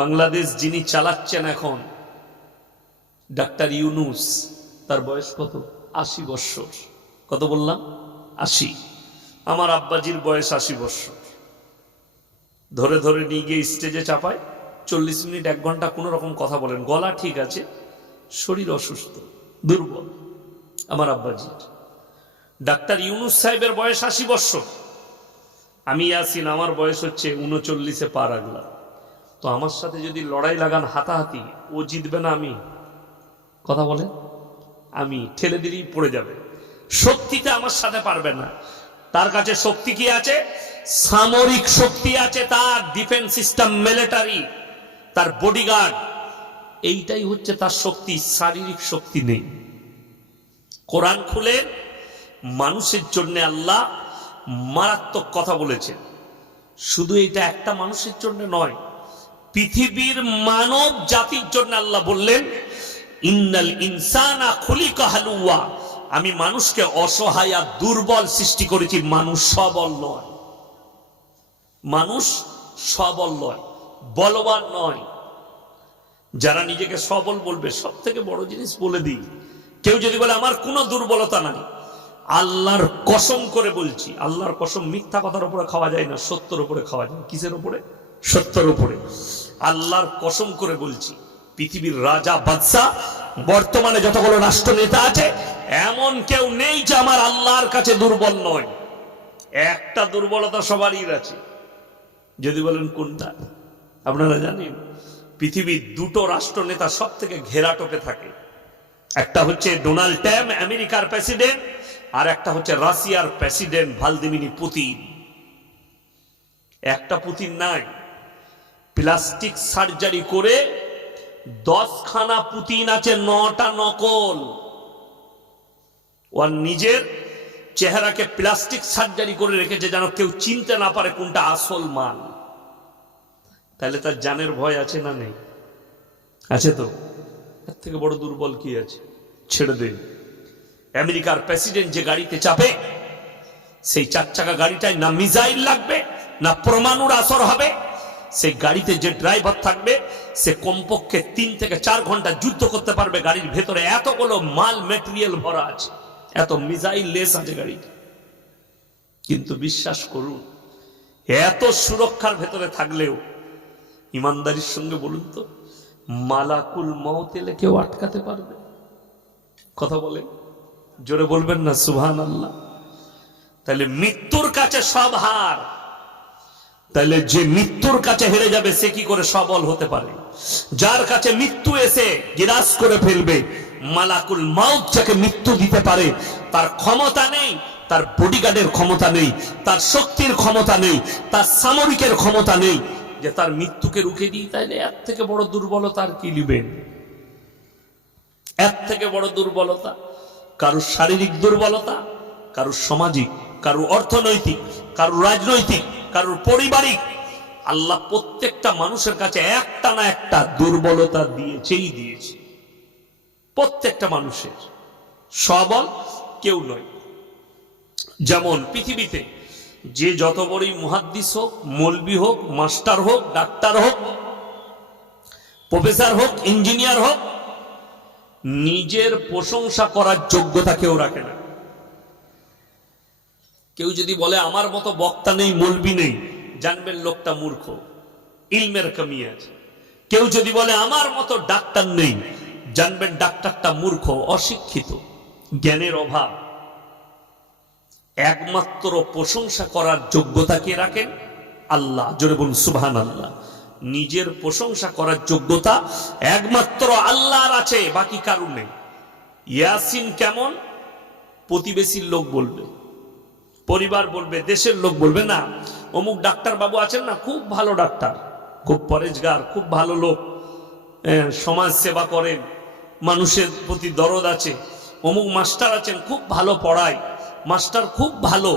বাংলাদেশ যিনি চালাচ্ছেন এখন ডাক্তার ইউনূস, তার বয়স কত? ৮০ বৎসর। কত বললাম? ৮০। আমার আব্বাজির বয়স ৮০ বৎসর। ধরে ধরে নিয়ে গিয়ে স্টেজে চাপায়, ৪০ মিনিট ১ ঘন্টা কোনো রকম কথা বলেন, গলা ঠিক আছে, শরীর অসুস্থ, দুর্বল। আমার আব্বাজির ডাক্তার ইউনূস সাহেবের বয়স ৮০ বৎসর। আমি ইয়াসিন, আমার বয়স হচ্ছে ৩৯-এ পা রাখলাম। তো আমার সাথে যদি লড়াই লাগান হাতাহাতি, ও জিতবে না আমি? কথা বলেন, আমি ঠেলে দিলেই পড়ে যাবে। শক্তিতে আমার সাথে পারবে না। তার কাছে শক্তি কি আছে? সামরিক শক্তি আছে, তার ডিফেন্স সিস্টেম, মিলিটারি, তার বডিগার্ড, এইটাই হচ্ছে তার শক্তি। শারীরিক শক্তি নেই। কোরআন খুলে মানুষের জন্য আল্লাহ মারাত্মক কথা বলেছেন। শুধু এটা একটা মানুষের জন্য নয়, পৃথিবীর মানব জাতির জন্য আল্লাহ বললেন, ইন্নাল ইনসানা খুলিকা হালুয়া, আমি মানুষকে অসহায় আর দুর্বল সৃষ্টি করেছি, মানুষ সবল নয়। মানুষ সবল নয়, বলবান নয়। যারা নিজেকে সবল বলবে, সব থেকে বড় জিনিস বলে দিই, কেউ যদি বলে আমার কোনো দুর্বলতা নাই, আল্লাহর কসম করে বলছি, আল্লাহর কসম, মিথ্যা কথার উপরে খাওয়া যায় না, সত্যের উপরে খাওয়া যায়। কিসের উপরে? সত্যের উপরে। আল্লাহর কসম করে বলছি, পৃথিবীর রাজা বাদশা, বর্তমানে যতগুলো রাষ্ট্রনেতা আছে, এমন কেউ নেই যে আমার আল্লাহর কাছে দুর্বল নয়। একটা দুর্বলতা সবারই আছে। যদি বলেন কোনটা? আপনারা জানেন, পৃথিবীর দুটো রাষ্ট্রনেতা সব থেকে ঘেরাটোপে থাকে। একটা হচ্ছে ডোনাল্ড ট্রাম্প, আমেরিকার প্রেসিডেন্ট, আর একটা হচ্ছে রাশিয়ার প্রেসিডেন্ট ভ্লাদিমির পুতিন। একটা পুতিন নাই, প্লাস্টিক সার্জারি করে 10খানা পুতিন আছে, 9টা নকল। ওর নিজের চেহারাকে প্লাস্টিক সার্জারি করে রেখেছে যেন কেউ চিনতে না পারে কোনটা আসল মাল। তাহলে তার জানের ভয় আছে না নেই? আছে তো। এর থেকে বড় দুর্বল কি আছে? ছেড়ে দেন। আমেরিকার প্রেসিডেন্ট যে গাড়িতে চাপে, সেই 4 চাকা গাড়িটায় না মিসাইল লাগবে, না পরমাণুর আসর হবে। সেই গাড়িতে যে ড্রাইভার থাকবে, সে কমপক্ষে 3 থেকে 4 ঘন্টা যুদ্ধ করতে পারবে। গাড়ির ভেতরে এতগুলো মাল মেটেরিয়াল ভরা আছে, এত মিসাইল লেস আছে গাড়িতে। কিন্তু বিশ্বাস করুন, এত সুরক্ষার ভেতরে থাকলেও ইমানদারির সঙ্গে বলুন তো, মালাকুল মউত এলে কেউ আটকাতে পারবে? কথা বলে, জোরে বলবেন না সুবহানাল্লাহ। তাহলে মৃত্যুর কাছে সব হার। তাহলে যে মৃত্যুর কাছে হেরে যাবে, সে কি করে সবল হতে পারে? যার কাছে মৃত্যু এসে গ্রাস করে ফেলবে, মালাকুল মউত যাকে মৃত্যু দিতে পারে, তার ক্ষমতা নেই, তার বডিগার্ডের ক্ষমতা নেই, তার শক্তির ক্ষমতা নেই, তার সামরিকের ক্ষমতা নেই যে তার মৃত্যুকে রুখে দিই। তাইলে এর থেকে বড় দুর্বলতা আর কি নেবেন? এর থেকে বড় দুর্বলতা কারুর শারীরিক দুর্বলতা, কারুর সামাজিক, কারুর অর্থনৈতিক, কারুর রাজনৈতিক, কারুর পারিবারিক। আল্লাহ প্রত্যেকটা মানুষের কাছে একটা না একটা দুর্বলতা দিয়েছেই দিয়েছে। প্রত্যেকটা মানুষের সবল কেউ নয়। যেমন পৃথিবীতে যে যত বড়ই মুহাদ্দিস হোক, মৌলবি হোক, মাস্টার হোক, ডাক্তার হোক, প্রফেসর হোক, ইঞ্জিনিয়ার হোক, নিজের প্রশংসা করার যোগ্যতা কেউ রাখে না। কেউ যদি বলে আমার মতো বক্তা নেই, মৌলবি নেই, জানবেন লোকটা মূর্খ, ইলমের কমি আছে। কেউ যদি বলে আমার মতো ডাক্তার নেই, জানবেন ডাক্তারটা মূর্খ, অশিক্ষিত, জ্ঞানের অভাব। একমাত্র প্রশংসা করার যোগ্যতা কে রাখেন? আল্লাহ। জোরে বলুন সুবহানাল্লাহ। নিজের প্রশংসা করার যোগ্যতা একমাত্র আল্লাহর আছে, বাকি কারুর নেই। ইয়াসিন কেমন? প্রতিবেশীর লোক বলবে, পরিবার বলবে, দেশের লোক বলবে না, অমুক ডাক্তার বাবু আছেন না, খুব ভালো ডাক্তার, খুব পরেজগার, খুব ভালো লোক, সমাজ সেবা করেন, মানুষের প্রতি দরদ আছে। অমুক মাস্টার আছেন, খুব ভালো পড়ায়, মাস্টার খুব ভালো।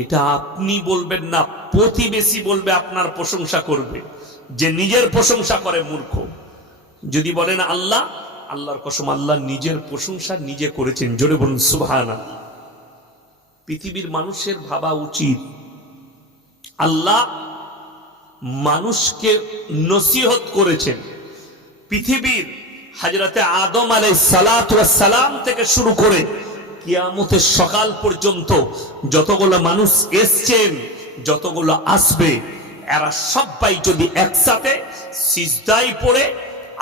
এটা আপনি বলবেন না, প্রতিবেশী বলবে, আপনার প্রশংসা করবে। যে নিজের প্রশংসা করে মূর্খ। যদি বলেন আল্লাহ, আল্লাহর কসম, আল্লাহ নিজের প্রশংসা নিজে করেছেন। জোরে বলুন সুবহানাল্লাহ। পৃথিবীর মানুষের ভাবা উচিত, আল্লাহ মানুষকে নসিহত করেছেন। পৃথিবীর হযরতে আদম আলাইহিস সালাতু ওয়াস সালাম থেকে শুরু করে কিয়ামতের সকাল পর্যন্ত যতগুলো মানুষ এসেছেন, যতগুলো আসবে, এরা সবাই যদি একসাথে সিজদায় পড়ে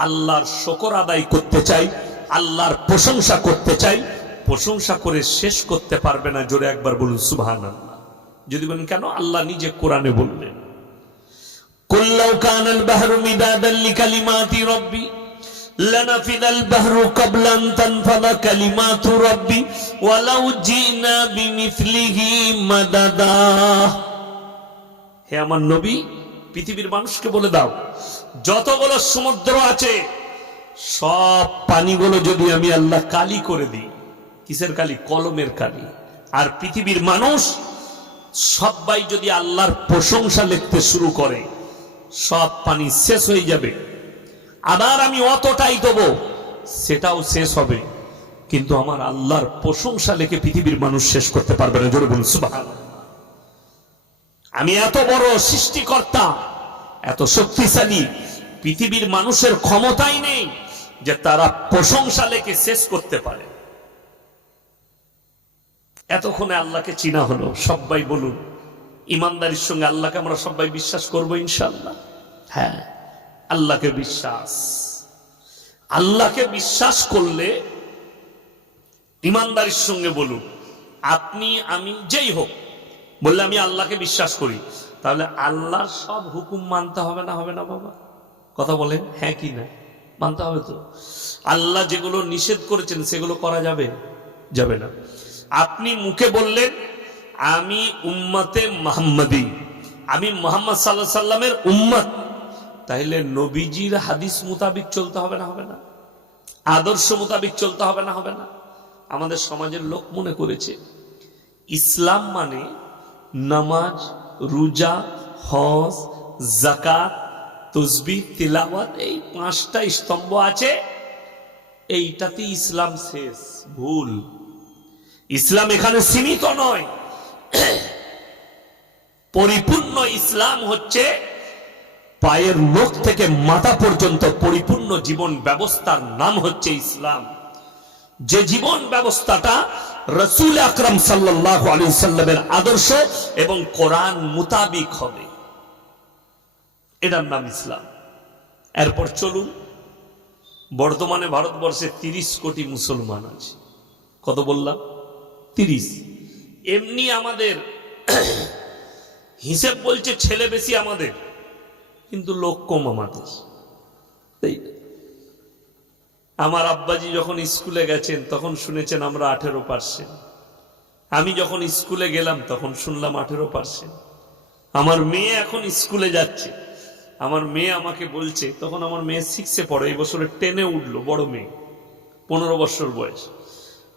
আল্লাহর শুকর আদায় করতে চাই, আল্লাহর প্রশংসা করতে চাই, প্রশংসা করে শেষ করতে পারবে না। জোরে একবার বলুন সুবহানাল্লাহ। যদি বলেন কেন? আল্লাহ নিজে কোরআনে বললেন, কুল লাউ কানাল বাহরু মিদাদান লিকালিমাতি রাব্বি লানাফিদাল বাহরু ক্বাবলা আন তানফাদা কালিমাতু রাব্বি ওয়ালাউ জিনা বিমিসলিহি মাদাদা। হে আমার নবী, পৃথিবীর মানুষকে বলে দাও, যতগুলো সমুদ্র আছে সব পানিগুলো যদি আমি আল্লাহ কালি করে দিই। কিসের কালি? কলমের কালি। আর পৃথিবীর মানুষ সবাই যদি আল্লাহর প্রশংসা লিখতে শুরু করে, সব পানি শেষ হয়ে যাবে। আবার আমি অতটাই দেবো, সেটাও শেষ হবে, কিন্তু আমার আল্লাহর প্রশংসা লিখে পৃথিবীর মানুষ শেষ করতে পারবে না। জোরে বলুন সুবহানাল্লাহ। আমি এত বড় সৃষ্টিকর্তা, এত শক্তিশালী, পৃথিবীর মানুষের ক্ষমতাই নেই যে তারা প্রশংসা লিখে শেষ করতে পারে। এতক্ষণে আল্লাহকে চিনা হলো। সবাই বলুন, ইমানদারির সঙ্গে আল্লাহকে আমরা সবাই বিশ্বাস করব ইনশাআল্লাহ। হ্যাঁ, আল্লাহকে বিশ্বাস। আল্লাহকে বিশ্বাস করলে ইমানদারির সঙ্গে বলুন, আপনি আমি যেই হোক, বললে আমি আল্লাহকে বিশ্বাস করি, তাহলে আল্লাহর সব হুকুম মানতে হবে না? হবে না বাবা? কথা বলেন হ্যাঁ কি না? মানতে হবে তো। আল্লাহ যেগুলো নিষেধ করেছেন সেগুলো করা যাবে? যাবে না। আপনি মুখে বললেন আমি উম্মতে মুহাম্মাদি, আমি মুহাম্মদ সাল্লাল্লাহু আলাইহি সাল্লামের উম্মত, তাহলে নবীজির হাদিস মোতাবিক চলতে হবে না? হবে না? আদর্শ মোতাবিক চলতে হবে না? হবে না? আমাদের সমাজের লোক মনে করেছে ইসলাম মানে নামাজ, রোজা, হজ, যাকাত, তাসবিহ, তিলাওয়াত, এই 5টা স্তম্ভ আছে, এইটাতে ইসলাম শেষ। ভুল। ইসলাম এখানে সীমিত নয়। পরিপূর্ণ ইসলাম হচ্ছে পায়ের নখ থেকে মাথা পর্যন্ত পরিপূর্ণ জীবন ব্যবস্থার নাম হচ্ছে ইসলাম। যে জীবন ব্যবস্থাটা রাসূল আকরাম সাল্লাল্লাহু আলাইহি ওয়াসাল্লামের আদর্শ এবং কোরআন মোতাবিক হবে, এটার নাম ইসলাম। এরপর চলুন, বর্তমানে ভারতবর্ষে 30 কোটি মুসলমান আছে। কত বললাম? 30। এমনি আমাদের হিসেব বলছে ছেলে বেশি আমাদের, কিন্তু লোক কম আমাদের। তাই আমার আব্বাজি যখন স্কুলে গেছেন তখন শুনেছেন আমরা 18%। আমি যখন স্কুলে গেলাম তখন শুনলাম 18%। আমার মেয়ে এখন স্কুলে যাচ্ছে, আমার মেয়ে আমাকে বলছে, তখন আমার মেয়ে 6-এ পড়ে, এই বছরে 10-এ উঠলো, বড় মেয়ে, 15 বছর বয়স,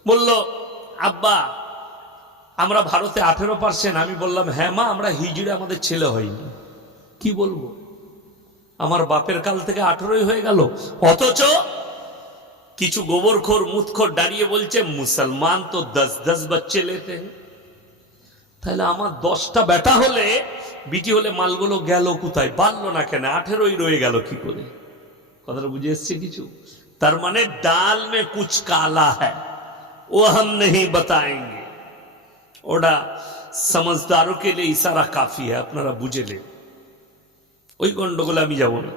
বলল আব্বা আমরা ভারতে 18%। আমি বললাম হ্যাঁ মা, আমরা হিজড়ে আমাদের ছেলে হয়নি। কি বলবো, আমার বাপের কাল থেকে 18ই হয়ে গেল। অথচ কিছু গোবরখোর মুতখোর দাঁড়িয়ে বলছে মুসলমান তো 10 বাচ্চা লেতে। তাহলে আমার 10টা বেটা হলে, বিটি হলে মালগুলো গেল কোথায়? বাড়লো না কেন? 18ই রয়ে গেল কি করে? কথাটা বুঝে এসছে কিছু? তার মানে ডাল মে কুছ কালা হ্যায় ও হাম নেহি বাতায়েঙ্গে। ওটা সমঝদারোं के लिए ইশারা কাফি है, আপনারা বুঝেলেন। ওই গন্ডগোলে আমি যাব না,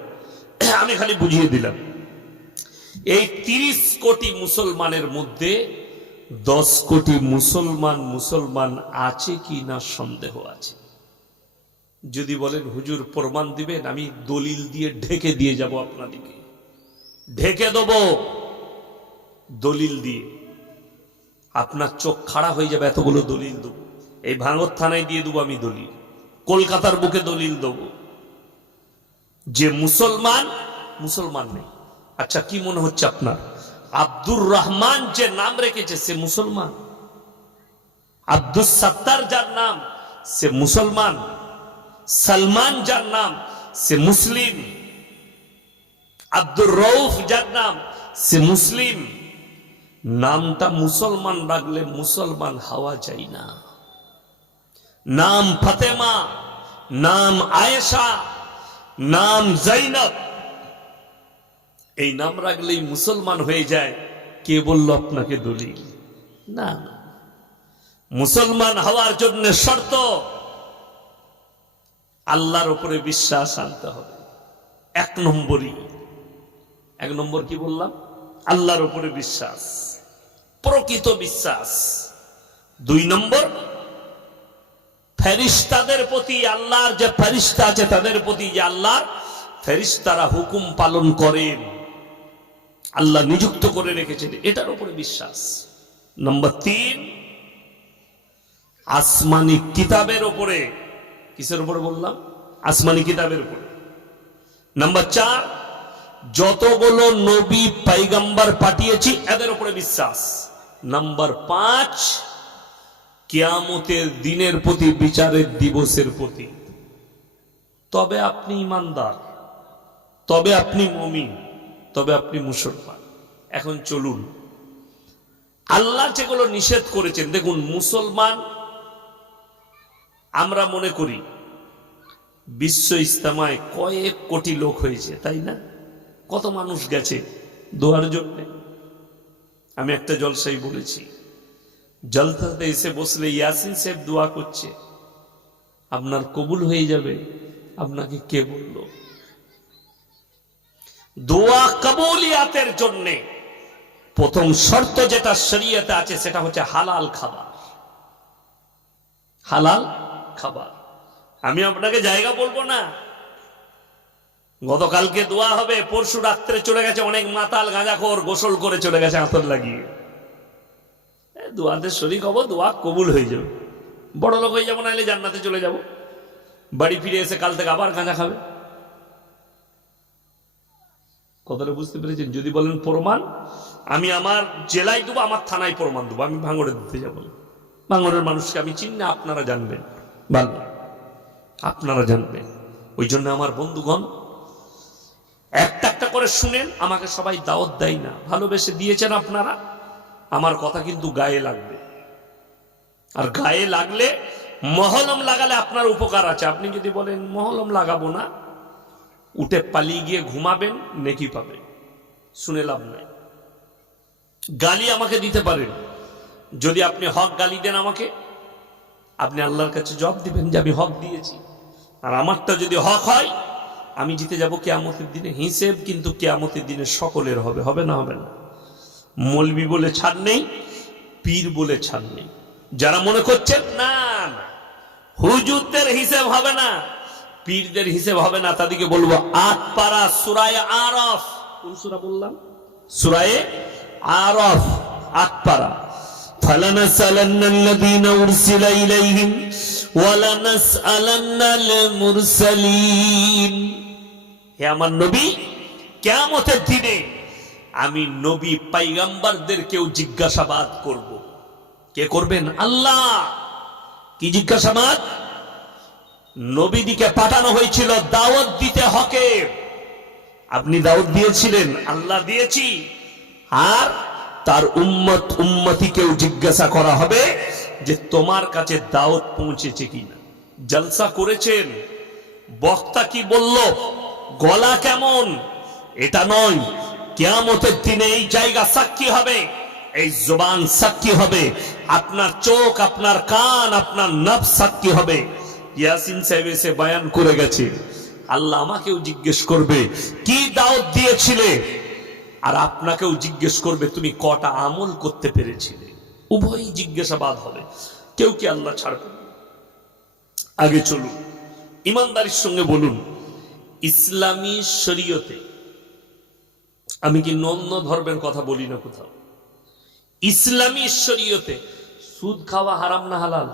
আমি খালি বুঝিয়ে দিলাম। এই 30 কোটি মুসলমানের মধ্যে 10 কোটি মুসলমান আছে কি না সন্দেহ আছে। যদি বলেন হুজুর প্রমাণ দিবেন, আমি দলিল দিয়ে ঢেকে দিয়ে যাব, আপনাদেরকে ঢেকে দেব দলিল দিয়ে। আপনার চোখ খাড়া হয়ে যাবে, এতগুলো দলিল দেবো। এই ভাঙর থানায় দিয়ে দেবো আমি দলিল, কলকাতার বুকে দলিল দেবো যে মুসলমান নেই। আচ্ছা কি মনে হচ্ছে আপনার? আব্দুর রহমান যে নাম রেখেছে সে মুসলমান? আব্দুস সত্তার যার নাম সে মুসলমান? সলমান যার নাম সে মুসলিম? আব্দুর রউফ যার নাম সে মুসলিম? নামটা মুসলমান রাখলে মুসলমান হওয়া যায় না। নাম ফাতেমা, নাম আয়েশা, নাম জাইনাব, এই নাম রাখলেই মুসলমান হয়ে যায়। কে বলল আপনাকে দলিল? না, মুসলমান হওয়ার জন্য শর্ত আল্লাহর উপরে বিশ্বাস আনতে হবে। এক নম্বর কি বললাম? আল্লাহর উপরে বিশ্বাস, প্রকৃত বিশ্বাস। 2 নম্বর, ফেরেশতাদের প্রতি, আল্লাহর যে ফেরেশতা আছে তাদের প্রতি যে আল্লাহর ফেরেশতারা হুকুম পালন করেন, আল্লাহ নিযুক্ত করে রেখেছেন, এটার উপরে বিশ্বাস। নম্বর 3, আসমানি কিতাবের উপরে। কিসের উপরে বললাম? আসমানি কিতাবের উপরে। নম্বর 4, যতগুলো নবী পয়গম্বর পাঠিয়েছি এদের উপরে বিশ্বাস। নম্বর 5, কিয়ামতের দিনের প্রতি, বিচারের দিবসের প্রতি। তবে আপনি ইমানদার, তবে আপনি মুমিন, তবে আপনি মুসলমান। এখন চলুন, আল্লাহ যেগুলো নিষেধ করেছেন, দেখুন মুসলমান আমরা মনে করি বিশ্ব ইজতেমায় কয়েক কোটি লোক হয়েছে, তাই না? কত মানুষ গেছে দোয়ার জন্য। আমি একটা জলসাই বলেছি, জলসাতে এসে বসলে ইয়াসিন সাহেব দোয়া করছে, আপনার কবুল হয়ে যাবে। আপনাকে কে বলল? দোয়া কবুলিয়াতের জন্য প্রথম শর্ত যেটা শরীয়তে আছে সেটা হচ্ছে হালাল খাবার। হালাল খাবার। আমি আপনাকে জায়গা বলবো না। গতকালকে দোয়া হবে, পরশু রাত্রে চলে গেছে অনেক মাতাল গাঁজাখোর, গোসল করে চলে গেছে আতর লাগিয়ে। দোয়াতে শরীক হবো, দোয়া কবুল হয়ে যাবে, বড় লোক হয়ে যাবো, নাহলে জান্নাতে চলে যাব। বাড়ি ফিরে এসে কাল থেকে আবার গাঁজা খাবে। কথাটা বুঝতে পেরেছেন? যদি বলেন প্রমাণ, আমি আমার জেলায় দেবো, আমার থানায় প্রমাণ দেবো, আমি ভাঙড়ে দিতে যাবো। ভাঙড়ের মানুষকে আমি চিনি না, আপনারা জানবেন, ভালো আপনারা জানবেন। ওই জন্য আমার বন্ধুগণ একটা একটা করে শুনেন। আমাকে সবাই দাওয়াত দেয় না, ভালোবেসে দিয়েছেন আপনারা। আমার কথা কিন্তু গায়ে লাগবে, আর গায়ে লাগলে মহলম লাগালে আপনার উপকার আছে। আপনি যদি বলেন মহলম লাগাবো না, উঠে পালিয়ে গিয়ে ঘুমাবেন, নেকি পাবেন, শুনে লাভ নাই। গালি আমাকে দিতে পারেন, যদি আপনি হক গালি দেন আমাকে, আপনি আল্লাহর কাছে জবাব দিবেন যে আমি হক দিয়েছি। আর আমারটা যদি হক হয়, আমি জিতে যাব কিয়ামতের দিনে। হিসেব কিন্তু কিয়ামতের দিনে সকলের হবে, হবে না? হবে না। মৌলবি বলে ছাড় নেই, পীর বলে ছাড় নেই। যারা মনে করছেন না না হুজুরদের হিসেব হবে না, পীরদের হিসেব হবে না, তাদেরকে বলবো 8 পারা সূরায়ে আরাফ। কোন সূরা বললাম? সূরায়ে আরাফ 8 পারা। ফালানাসালান্নাল্লাযীনা উরসিলা ইলাইহিম ওয়ালানাসআলান্নাল মুরসালিন। হে আমার নবী, কিয়ামতের দিনে আমি নবী পয়গম্বরদেরকেও জিজ্ঞাসাবাদ করব। কে করবেন? আল্লাহ। কি জিজ্ঞাসাবাদ? নবীদিকে পাঠানো হয়েছিল দাওয়াত দিতে হকে, আপনি দাওয়াত দিয়েছিলেন, আল্লাহ দিয়েছি। আর তার উম্মত উম্মতিকেও জিজ্ঞাসা করা হবে যে তোমার কাছে দাওয়াত পৌঁছেছে কিনা। জলসা করেছেন, বক্তা কি বলল, গলা কেমন, এটা নয়। কিয়ামতের দিনে এই জায়গা সাক্ষী হবে, এই জবান সাক্ষী হবে, আপনার চোখ, আপনার কান, আপনার নফস সাক্ষী হবে। ইয়াসিন সাহেব এসে বয়ান করে গেছে, আল্লাহ আমাকেও জিজ্ঞেস করবে কি দাওয়াত দিয়েছিলে, আর আপনাকেও জিজ্ঞেস করবে তুমি কটা আমল করতে পেরেছিলে। উভয়ই জিজ্ঞাসাবাদ হবে, কেউ কি আল্লাহ ছাড়বে? আগে চলুন ইমানদারির সঙ্গে বলুন, ইসলামী শরীয়তে, আমি কি অন্য ধর্মের কথা বলি না কোথাও, ইসলামী শরীয়তে সুদ খাওয়া হারাম না হালাল?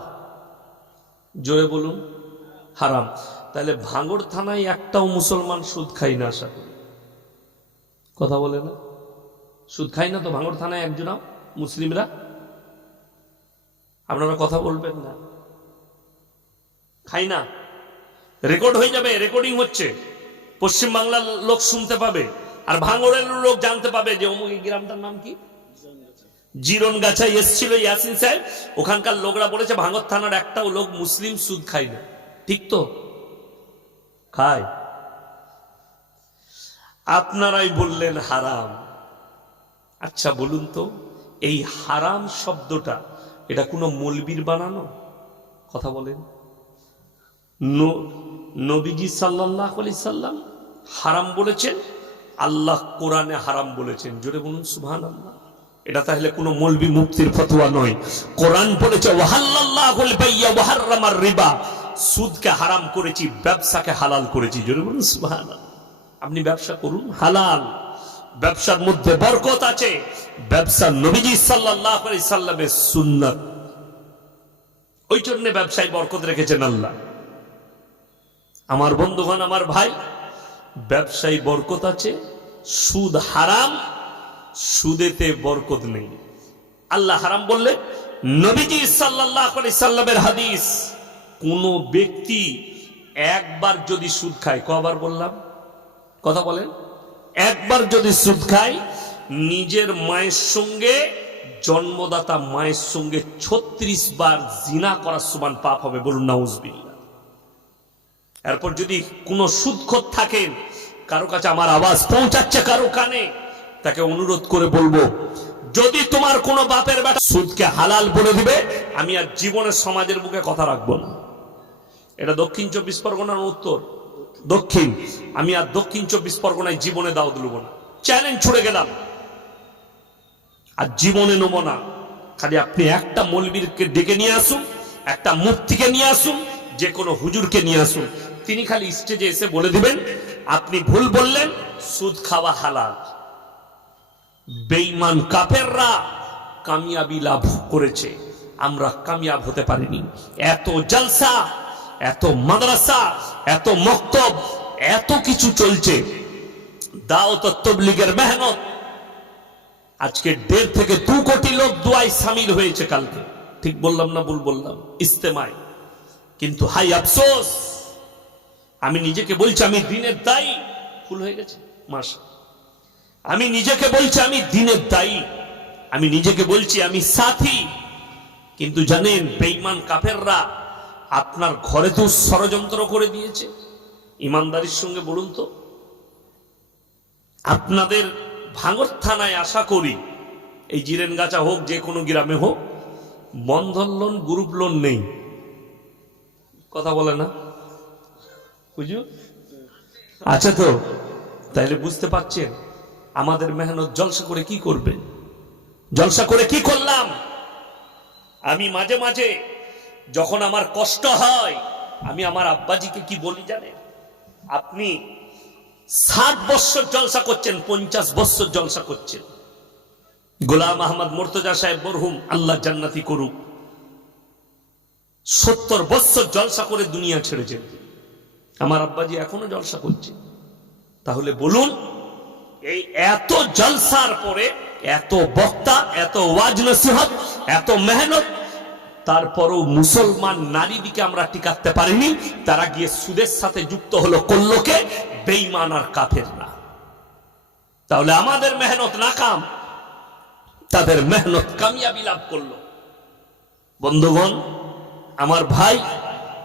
জোরে বলুন। হারাম। তাহলে ভাঙড় থানায় একটাও মুসলমান সুদ খাই না, আশা করি। কথা বলে না? সুদ খাই না তো ভাঙড় থানায় একজনও মুসলিমরা? আপনারা কথা বলবেন না? খাই না, রেকর্ড হয়ে যাবে, রেকর্ডিং হচ্ছে, পশ্চিম বাংলার লোক শুনতে পাবে, আর ভাঙড়ের লোক জানতে পাবে যে অমুক গ্রামটার নাম কি, জিরনগাছায় এসেছিল ইয়াসিন সাহেব, ওখানকার লোকরা বলেছে ভাঙড় থানার একটাও লোক মুসলিম সুদ খায় না। ঠিক তো? খায়? আপনারাই বললেন হারাম। আচ্ছা বলুন তো, এই হারাম শব্দটা এটা কোনো মৌলবীর বানানো কথা? বলেন, নবীজি সাল্লাল্লাহু আলাইহি সাল্লাম হারাম বলেছেন, আল্লাহ কোরআনে হারাম বলেছেন। জোরে বলুন সুবহানাল্লাহ। এটা তাহলে কোনো মৌলবী মুফতির ফতোয়া নয়। কোরআন বলেছে ওয়াহাল্লাল্লাহুল বাইয়া ওয়া হাররামার রিবা, সুদকে হারাম করেছি, ব্যবসাকে হালাল করেছি। জোরে বলুন সুবহানাল্লাহ। আপনি ব্যবসা করুন, হালাল, ব্যবসার মধ্যে বরকত আছে। ব্যবসা নবীজি সাল্লাল্লাহু আলাইহি সাল্লামের সুন্নাত, ওই জন্য ব্যবসায় বরকত রেখেছেন আল্লাহ। আমার বন্ধুগণ, আমার ভাই, ব্যবসায় বরকত আছে, সুদ হারাম, সুদেতে বরকত নেই। আল্লাহ হারাম বললে, নবীজি সাল্লাল্লাহু আলাইহি সাল্লামের হাদিস, কোন ব্যক্তি একবার যদি সুদ খায়, কবার বললাম কথা বলেন, একবার যদি সুদ খায়, নিজের মায়ের সঙ্গে, জন্মদাতা মায়ের সঙ্গে 36 বার জিনা করার সমান পাপ হবে। বলুন নাউজুবিল্লাহ। এরপর যদি কোনো সুদখোর থাকেন, কারো কাছে আমার আওয়াজ পৌঁছাচ্ছে কারো কানে, তাকে অনুরোধ করে বলবো, যদি তোমার কোনো বাপের বেটা সুদকে হালাল বলে দিবে, আমি আর জীবনের সমাজের মুখে কথা রাখবো না। এটা দক্ষিণ 24 পরগনার উত্তর, দক্ষিণ। আমি আর দক্ষিণ 24 পরগনায় জীবনে দাওয়াত দেব না, চ্যালেঞ্জ ছুড়ে গেলাম, আর জীবনে নেব না। খালি আপনি একটা মৌলবীরকে ডেকে নিয়ে আসুন, একটা মুফতিকে নিয়ে আসুন, যে কোনো হুজুরকে নিয়ে আসুন, তিনি খালি স্টেজে এসে বলে দিবেন আপনি ভুল বললেন, সুদ খাওয়া হালাল। বেঈমান কাফেররা কামিয়াবি লাভ করেছে, আমরা কামিয়াব হতে পারিনি। এত জলসা, এত মাদ্রাসা, এত মক্তব, এত কিছু চলছে, দাওয়াত ও তাবলীগের মেহনত, আজকে 1.5 থেকে 2 কোটি লোক দোয়ায় শামিল হয়েছে কালকে। ঠিক বললাম না ভুল বললাম? ইস্তেমায়। কিন্তু হাই আফসোস, আমি নিজেকে বলছি আমি দিনের দায়ী। ভুল হয়ে গেছে মাশা, আমি নিজেকে বলছি আমি দিনের দায়ী, আমি নিজেকে বলছি আমি সাথী। কিন্তু জানেন, বেঈমান কাফেররা আপনার ঘরে তো ষড়যন্ত্র করে দিয়েছে। ইমানদারির সঙ্গে বলুন তো, আপনাদের ভাঙর থানায় আশা করি, এই জিরেনগাছা হোক, যে কোনো গ্রামে হোক, বন্ধন লোন, গ্রুপ লোন নেই। কথা বলে না বুঝু? আচ্ছা তো, তাইলে বুঝতে পারছেন আমাদের মেহনত জলসা করে কি করবে, জলসা করে কি করলাম। আমি মাঝে মাঝে যখন আমার কষ্ট হয়, আমি আমার আব্বাজিকে কি বলি জানেন, আপনি 60 বছর জলসা করছেন, 50 বছর জলসা করছেন। গোলাম আহমদ মুর্তজা সাহেব মরহুম, আল্লাহ জান্নাতি করুক, 70 বছর জলসা করে দুনিয়া ছেড়েছেন। আমার আব্বাজি এখনো জলসা করছে। তাহলে বলুন, এই এত জলসার পরে, এত বক্তা, এত ওয়াজ নসিহত, এত মেহনত, তারপরও মুসলমান নারীদিকে আমরা টিকাতে পারিনি। তারা গিয়ে সুদের সাথে যুক্ত হলো, করলোকে বেঈমান আর কাফেররা। তাহলে আমাদের মেহনত নাকাম, তাদের মেহনত কামিয়াবি লাভ করলো। বন্ধুগণ, আমার ভাই,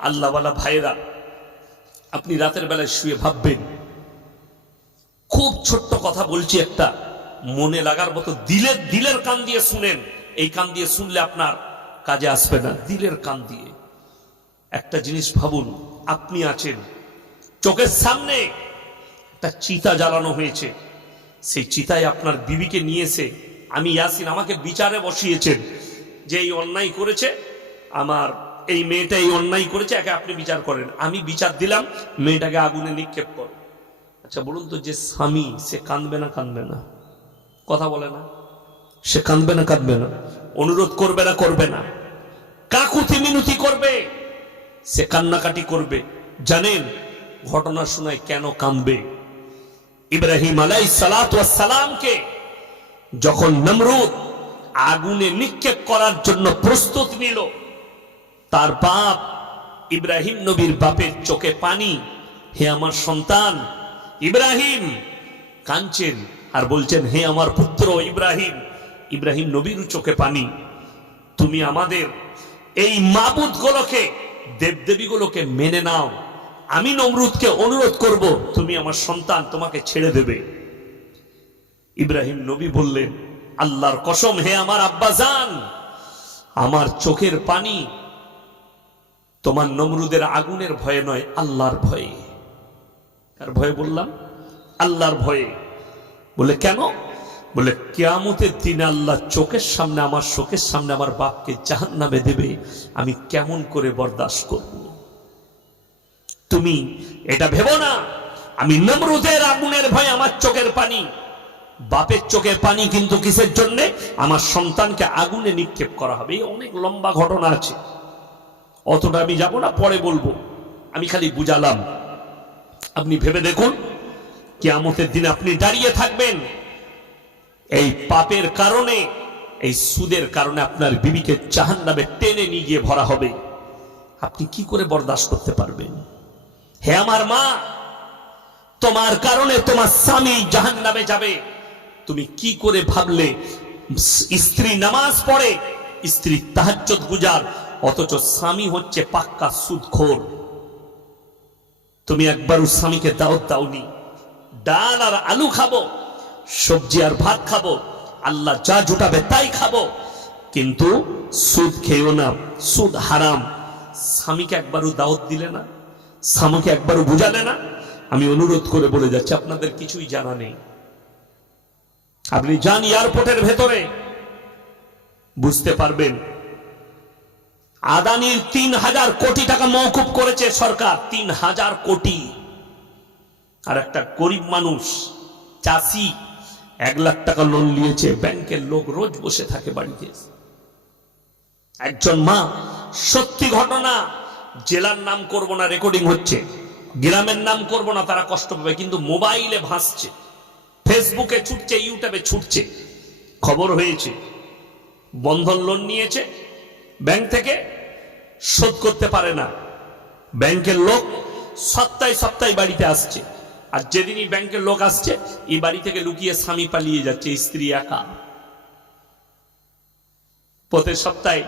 আল্লাহওয়ালা ভাইরা, আপনি রাতের বেলায় শুয়ে ভাববেন, খুব ছোট্ট কথা বলছি, একটা মনে লাগার মতো, দিলের কান দিয়ে শুনেন। এই কান দিয়ে শুনলে আপনার কাজে আসবে না, দিলের কান দিয়ে একটা জিনিস ভাবুন। আপনি আছেন, চোখের সামনে একটা চিতা জ্বালানো হয়েছে, সেই চিতায় আপনার বিবিকে নিয়ে এসে আমি ইয়াসিন, আমাকে বিচারে বসিয়েছেন যে এই অন্যায় করেছে, আমার এই মেয়েটা এই অন্যায় করেছে, একে আপনি বিচার করেন। আমি বিচার দিলাম, মেয়েটাকে আগুনে নিক্ষেপ করো। আচ্ছা বলুন তো, যে স্বামী, সে কাঁদবে না কাঁদবে না? কথা বলে না? সে কাঁদবে না কাঁদবে না? অনুরোধ করবে না করবে না? কাকুতি মিনতি করবে, সে কান্নাকাটি করবে। জানেন ঘটনা শোনায় কেন কাঁদবে? ইব্রাহিম আলাইহিস সালাতু ওয়াস সালামকে যখন নমরুদ আগুনে নিক্ষেপ করার জন্য প্রস্তুত নিল, তার বাপ ইব্রাহিম নবীর বাপের চোখে পানি। হে আমার সন্তান ইব্রাহিম, কাঁদছেন আর বলছেন হে আমার পুত্র ইব্রাহিম। ইব্রাহিম নবীর চোখে পানি। তুমি আমাদের এই মাবুদগুলোকে, দেবদেবীগুলোকে মেনে নাও, আমি নমরুদকে অনুরোধ করব, তুমি আমার সন্তান, তোমাকে ছেড়ে দেবে। ইব্রাহিম নবী বললেন, আল্লাহর কসম, হে আমার আব্বাজান, আমার চোখের পানি তোমার নমরুদের আগুনের ভয়ে নয়, আল্লাহর ভয়ে। কার ভয়ে বললাম? আল্লাহর ভয়ে। বলে কেন? বলে কিয়ামতের দিনে আল্লাহ চোখের সামনে, আমার চোখের সামনে আমার বাপকে জাহান্নামে দেবে, আমি কেমন করে বরদাস্ত করব? তুমি এটা ভেবো না আমি নমরুদের আগুনের ভয়ে আমার চোখের পানি। বাপের চোখের পানি কিন্তু কিসের জন্য? আমার সন্তানকে আগুনে নিক্ষেপ করা হবে। অনেক লম্বা ঘটনা আছে, অতটা আমি যাব না, পরে বলবো। আমি খালি বুঝালাম। আপনি ভেবে দেখুন, কিয়ামতের দিন আপনি দাঁড়িয়ে থাকবেন, এই পাপের কারণে, এই সুদের কারণে আপনার বিবিকে জাহান্নামে টেনে নিয়ে গিয়ে ভরা হবে। আপনি কি করে বরদাস্ত করতে পারবেন? হে আমার মা, তোমার কারণে তোমার স্বামী জাহান্নামে যাবে, তুমি কি করে ভাবলে? স্ত্রী নামাজ পড়ে, স্ত্রী তাহাজ্জুদ গুজার, অথচ স্বামী হচ্ছে পাক্কা সুদখোর। তুমি একবারও স্বামীকে দাওয়াত দাওনি। ডাল আর আলু খাবো, সবজি আর ভাত খাবো, আল্লাহ যা জুটাবে তাই খাবো, কিন্তু সুদ খেয়েও না, সুদ হারাম। স্বামীকে একবারও দাওয়াত দিলে না, স্বামীকে একবারও বুঝালে না। আমি অনুরোধ করে বলে যাচ্ছি, আপনাদের কিছুই জানা নেই। আপনি যান এয়ারপোর্টের ভেতরে, বুঝতে পারবেন। আদানির ৩,০০০ কোটি টাকা মওকুফ করেছে সরকার, ৩,০০০ কোটি। আর একটা গরিব মানুষ, চাষি, ১ লাখ টাকা লোন নিয়েছে, ব্যাংকের লোক রোজ বসে থাকে বাড়িতে। একজন মা, সত্যি ঘটনা, জেলার নাম করব না, রেকর্ডিং হচ্ছে, গ্রামের নাম করব না, তারা কষ্ট পাবে, কিন্তু মোবাইলে ভাসছে, ফেসবুকে ছুটছে, ইউটিউবে ছুটছে। খবর হয়েছে, বন্ধন লোন নিয়েছে ব্যাংক থেকে, শোধ করতে পারে না। ব্যাংকের লোক সপ্তাহে সপ্তাহে বাড়িতে আসছে, আর যেদিনই ব্যাংকের লোক আসছে, এই বাড়ি থেকে লুকিয়ে স্বামী পালিয়ে যাচ্ছে, স্ত্রী একা। প্রতি সপ্তাহে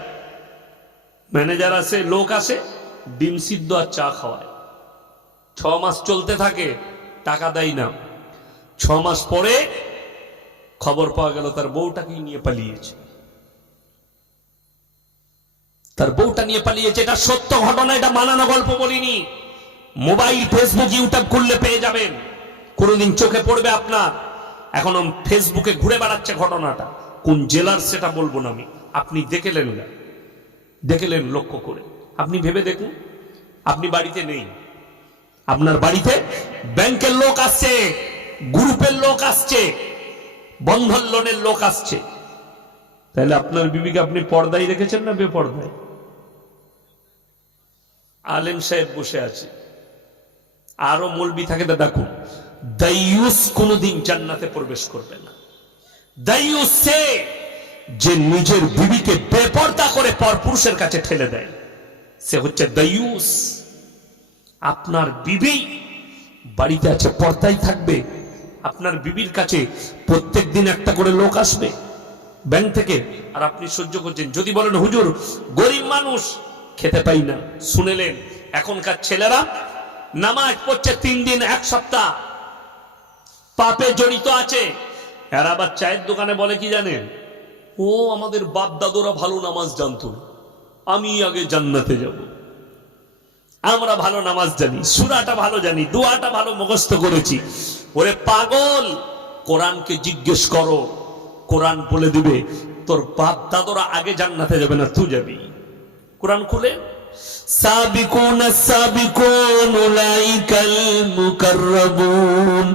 ম্যানেজার আসে, লোক আসে, ডিম সিদ্ধ আর চা খাওয়ায়। 6 মাস চলতে থাকে, টাকা দেয় না। 6 মাস পরে খবর পাওয়া গেল তার বউটাকে নিয়ে পালিয়েছে, তার বউটা নিয়ে পালিয়েছে। এটা সত্য ঘটনা, এটা বানানো গল্প বলিনি। মোবাইল, ফেসবুক, ইউটিউব খুললে পেয়ে যাবেন, কোনদিন চোখে পড়বে আপনার। এখনো ফেসবুকে ঘুরে বেড়াচ্ছে ঘটনাটা, কোন জেলার সেটা বলবো না আমি, আপনি দেখলেন না, দেখলেন লক্ষ্য করে, আপনি ভেবে দেখুন। আপনি বাড়িতে নেই, আপনার বাড়িতে ব্যাংকের লোক আসছে, গ্রুপের লোক আসছে, বন্ধন লোনের লোক আসছে, তাহলে আপনার বিবিকে আপনি পর্দায় রেখেছেন না বেপর্দায়? আলেম সাহেব বসে আছে, আরো মৌলবি থাকে, দেখুন, দাইয়ুস কোনদিন জান্নাতে প্রবেশ করবে না। দাইয়ুস সে যে নিজের বিবিকে বেপর্দা করে পরপুরুষের কাছে ঠেলে দেয়, সে হচ্ছে দাইয়ুস। আপনার বিবি বাড়িতে আছে, পর্দায় থাকবে। আপনার বিবির কাছে প্রত্যেক দিন একটা করে লোক আসবে ব্যাংক থেকে, আর আপনি সহ্য করছেন। যদি বলেন হুজুর গরিব মানুষ, খেতে পাই না, শুনেলেন এখনকার ছেলেরা নামাজ পড়ছে 3 দিন 1 সপ্তাহ, পাপে জড়িত আছে। এরা আবার চায়ের দোকানে বলে কি জানেন? ও আমাদের বাপ দাদুরা ভালো নামাজ জানতো, আমি আগে জান্নাতে যাব। আমরা ভালো নামাজ জানি, সূরাটা ভালো জানি, দোয়াটা ভালো মুখস্থ করেছি। ওরে পাগল, কোরআনকে জিজ্ঞেস করো, কোরআন বলে দিবে তোর বাপ দাদুরা আগে জান্নাতে যাবে না, তুই যাবি। কোরআন খুলে, সাবিকুন সাবিকুন উলাইকাল মুকাররাবুন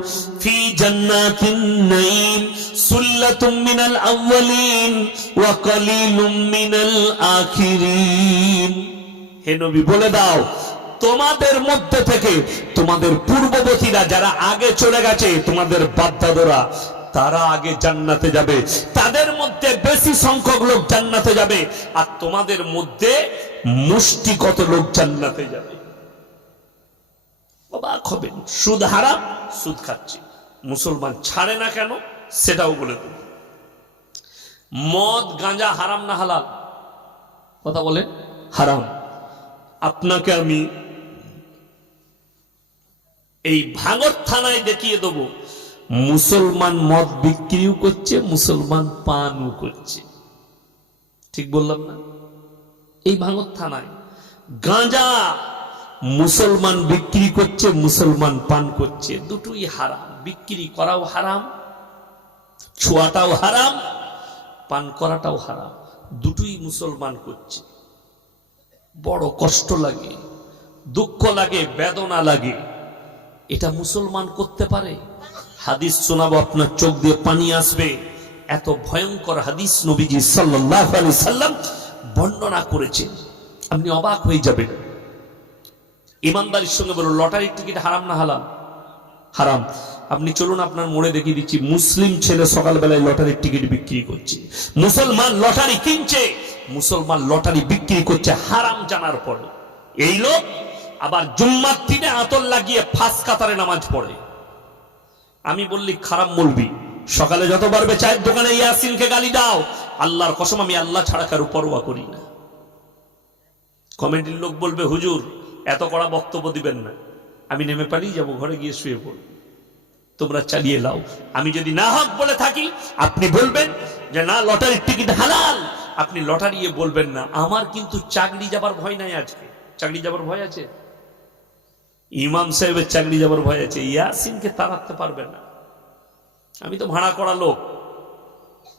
ফি জান্নাতিন নাঈম সুল্লাতুম মিনাল আউয়ালিন ওয়া কালিলুম মিনাল আখিরিন। হে নবী বলে দাও, তোমাদের মধ্যে থেকে তোমাদের পূর্ববর্তীরা যারা আগে চলে গেছে, তোমাদের বাপ দাদুরা, তারা আগে জান্নাতে যাবে, তাদের মধ্যে বেশি সংখ্যক লোক জান্নাতে যাবে, আর তোমাদের মধ্যে মুষ্টিগত লোক জান্নাতে যাবে। অবাক হবেন, সুদ হারাম, সুদ খাচ্ছে, মুসলমান ছাড়ে না কেন সেটাও বলে দেব। মদ গাঁজা হারাম না হালাল? কথা বলেন, হারাম। আপনাকে আমি এই ভাঙর থানায় দেখিয়ে দেবো মুসলমান মদ বিক্রিও করছে, মুসলমান পানও করছে। ঠিক বললাম না? এই ভাঙর থানায় গাঁজা মুসলমান বিক্রি করছে, মুসলমান পান করছে, দুটোই হারাম। বিক্রি করাও হারাম, ছোঁয়াটাও হারাম, পান করাটাও হারাম, দুটোই মুসলমান করছে। বড় কষ্ট লাগে, দুঃখ লাগে, বেদনা লাগে। এটা মুসলমান করতে পারে? হাদিস শোনাবো, আপনার চোখ দিয়ে পানি আসবে। এত ভয়ঙ্কর হাদিস নবীজি সাল্লাল্লাহু আলাইহি সাল্লাম বর্ণনা করেছেন, আপনি অবাক হয়ে যাবেন। ইমানদারির সঙ্গে বলুন, লটারির টিকিট হারাম না হালাল? হারাম। আপনি চলুন, আপনার মোড়ে দেখিয়ে দিচ্ছি, মুসলিম ছেলে সকালবেলায় লটারির টিকিট বিক্রি করছে, মুসলমান লটারি কিনছে, মুসলমান লটারি বিক্রি করছে হারাম জানার পরে। এই লোক আবার জুম্মার দিনে আতর লাগিয়ে ফাঁস কাতারে নামাজ পড়ে। আমি বললি খারাপ বলবি, সকালে যত পারবে চায়ের দোকানে ইয়াসিনকে গালি দাও, আল্লাহর কসম আমি আল্লাহ ছাড়া কারো পরোয়া করি না। কমিটির লোক বলবে হুজুর এত কড়া বক্তব্য দিবেন না, আমি নেমে পালিয়ে যাবো, ঘরে গিয়ে শুয়ে পড়ব, তোমরা চালিয়ে লাও। আমি যদি না হক বলে থাকি, আপনি বলবেন যে না লটারির টিকিট হালাল, আপনি লটারি বলবেন না। আমার কিন্তু চাকরি যাবার ভয় নাই। আজকে চাকরি যাবার ভয় আছে, ইমাম সাহেবের চাকরি যাবার ভয় আছে, ইয়াসিনকে তাড়াতে পারবে না। আমি তো ভাড়া করা লোক,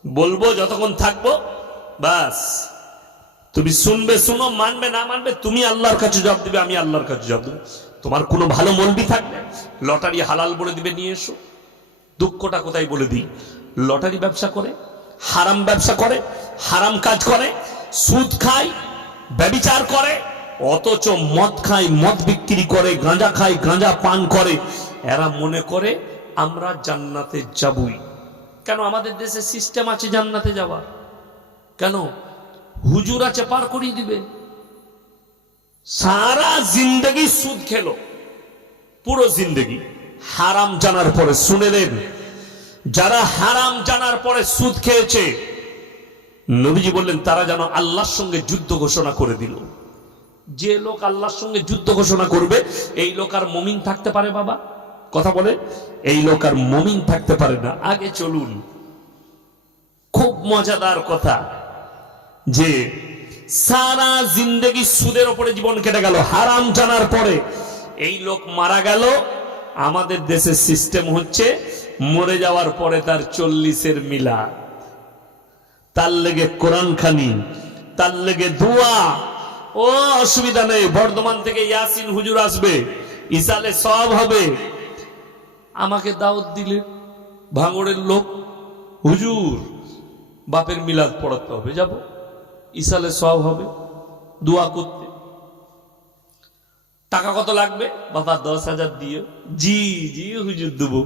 বলবো যতক্ষণ থাকবো বাস, তুমি শুনবে শুনো, মানবে না মানবে তুমি আল্লাহর কাছে জবাব দিবে, আমি আল্লাহর কাছে জবাব দেবো। তোমার কোনো ভালো মলবি থাকবে লটারি হালাল বলে দিবে, নিয়ে এসো। দুঃখটা কোথায় বলে দিই, লটারি ব্যবসা করে, হারাম ব্যবসা করে, হারাম কাজ করে, সুদ খায়, ব্যভিচার করে, অথচ মদ খায়, মদ বিক্রি করে, গাঁজা খায়, গাঁজা পান করে। এরা মনে করে আমরা জান্নাতে যাবই। কেন? আমাদের দেশে সিস্টেম আছে জান্নাতে যাওয়ার। কেন? হুজুর আছে, পার করিয়ে দিবে। সারা জিন্দগি সুদ খেলো, পুরো জিন্দগি হারাম জানার পরে। শুনেলেন, যারা হারাম জানার পরে সুদ খেয়েছে, নবীজি বললেন তারা যেন আল্লাহর সঙ্গে যুদ্ধ ঘোষণা করে দিল। যে লোক আল্লাহর সঙ্গে যুদ্ধ ঘোষণা করবে, এই লোক আর মুমিন থাকতে পারে? বাবা কথা বলে, এই লোক আর মুমিন থাকতে পারে না। আগে চলুন, খুব মজাদার কথা, যে সারা জিন্দগি সুদের উপরে জীবন কেটে গেল, হারাম জানার পরে এই লোক মারা গেল। আমাদের দেশের সিস্টেম হচ্ছে মরে যাওয়ার পরে তার 40-এর মিলাদ, তার লেগে কোরআন খানি, তার লেগে দোয়া। ও অসুবিধা নেই, বর্ধমান থেকে ইয়াসিন হুজুর আসবে, ইসালে সওয়াব হবে। আমাকে দাওয়াত দিলে ভাঙড়ের লোক, হুজুর বাপের মিলাদ পড়াতে হবে, যাব, ইসালে সওয়াব হবে, দোয়া করতে। টাকা কত লাগবে? বাবা 10,000 দিও। জি জি হুজুর দেবো।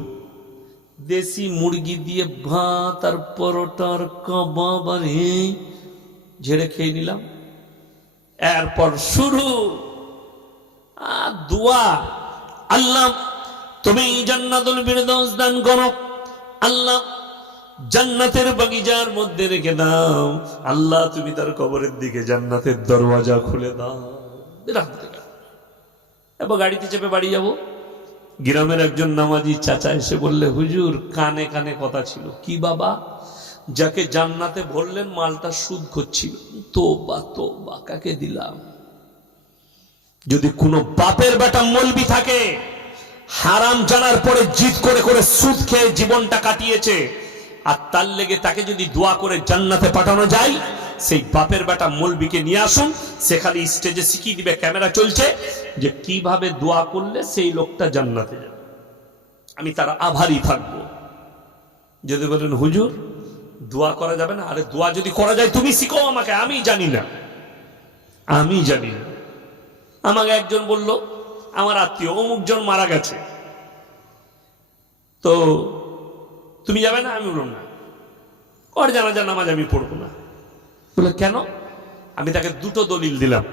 দেশি মুরগি দিয়ে ভাত আর পরোটার কাবাব আর ঝেড়ে খেয়ে নিলাম। এরপর শুরু দোয়া, আল্লাহ তুমি জান্নাতুল ফিরদাউস দান করো, আল্লাহ জান্নাতের বাগিচার মধ্যে রেখে দাও, আল্লাহ তুমি তার কবরের দিকে জান্নাতের দরওয়াজা খুলে দাও। এবার গাড়িতে চেপে বাড়ি যাব। গ্রামের একজন নামাজি চাচা এসে বললে, হুজুর কানে কানে কথা ছিল। কি বাবা? যাকে জান্নাতে ভরলেন মালটা সুদ করছিল। তোবা তোবা, কাকে দিলাম? যদি কোনো বাপের বেটা মলবি থাকে, হারাম জানার পরে জিদ করে করে সুদ খেয়ে জীবনটা কাটিয়েছে, আর তার লেগে তাকে যদি দোয়া করে জান্নাতে পাঠানো যায়, সেই বাপের বেটা মলবিকে নিয়ে আসুন, সে খালি স্টেজে শিখিয়ে দিবে, ক্যামেরা চলছে, যে কিভাবে দোয়া করলে সেই লোকটা জান্নাতে যাবে। আমি তার আভারী থাকবো। যদি বলেন হুজুর দোয়া করা যাবে না, আরে দোয়া যদি করা যায় তুমি শিখো আমাকে, আমি জানি না, আমি জানি না। আমাকে একজন বলল, আমার আত্মীয় অমুক জন মারা গেছে, তো তুমি যাবে না? আমি বললাম না, ওর জানাজার নামাজ আমি পড়বো না। বলে কেন? আমি তাকে দুটো দলিল দিলাম।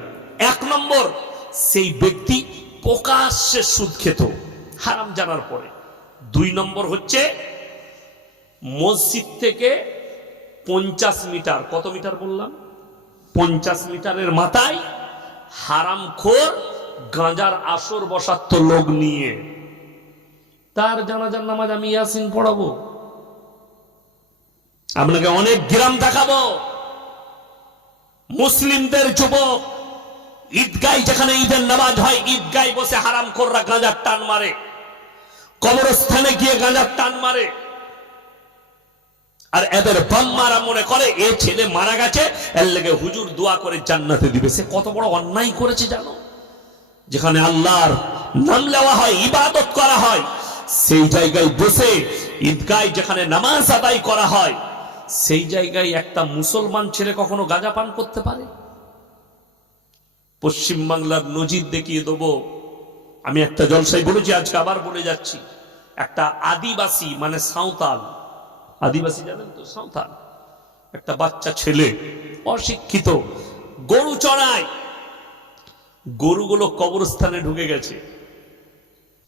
1 নম্বর, সেই ব্যক্তি প্রকাশ্যে সুদ খেত হারাম জানার পরে। 2 নম্বর হচ্ছে মসজিদ থেকে 50 মিটার, কত মিটার বললাম? 50 মিটারের মাথায় হারামখোর গাঁজার আসর বসাত লোক নিয়ে। তার জানাজার নামাজ আমি ইয়াসিন পড়াবো? আপনাকে অনেক গ্রাম দেখাবো মুসলিমদের যুবক ঈদগায়, যেখানে ঈদের নামাজ হয় ঈদগায় বসে হারামখোররা গাঁজার টান মারে, কবরস্থানে গিয়ে গাঁজার টান মারে। আর এদের বাম্মারা মনে করে এ ছেলে মারা গেছে, এর লেগে হুজুর দোয়া করে জান্নাতে দিবে। সে কত বড় অন্যায় করেছে জানো? যেখানে আল্লাহর নাম নেওয়া হয়, ইবাদত করা হয়, সেই জায়গায় বসে ঈদগায় যেখানে নামাজ আদায় করা হয়, সেই জায়গায় একটা মুসলমান ছেলে কখনো গাঁজা পান করতে পারে? পশ্চিম বাংলার নজির দেখিয়ে দেবো। আমি একটা জলসায় বলেছি, আজকে আবার বলে যাচ্ছি। একটা আদিবাসী মানে সাঁওতাল, আদিবাসী জানেন তো, সাঁওতাল, একটা বাচ্চা ছেলে অশিক্ষিত গরু চড়ায়, গরুগুলো কবরস্থানে ঢুকে গেছে।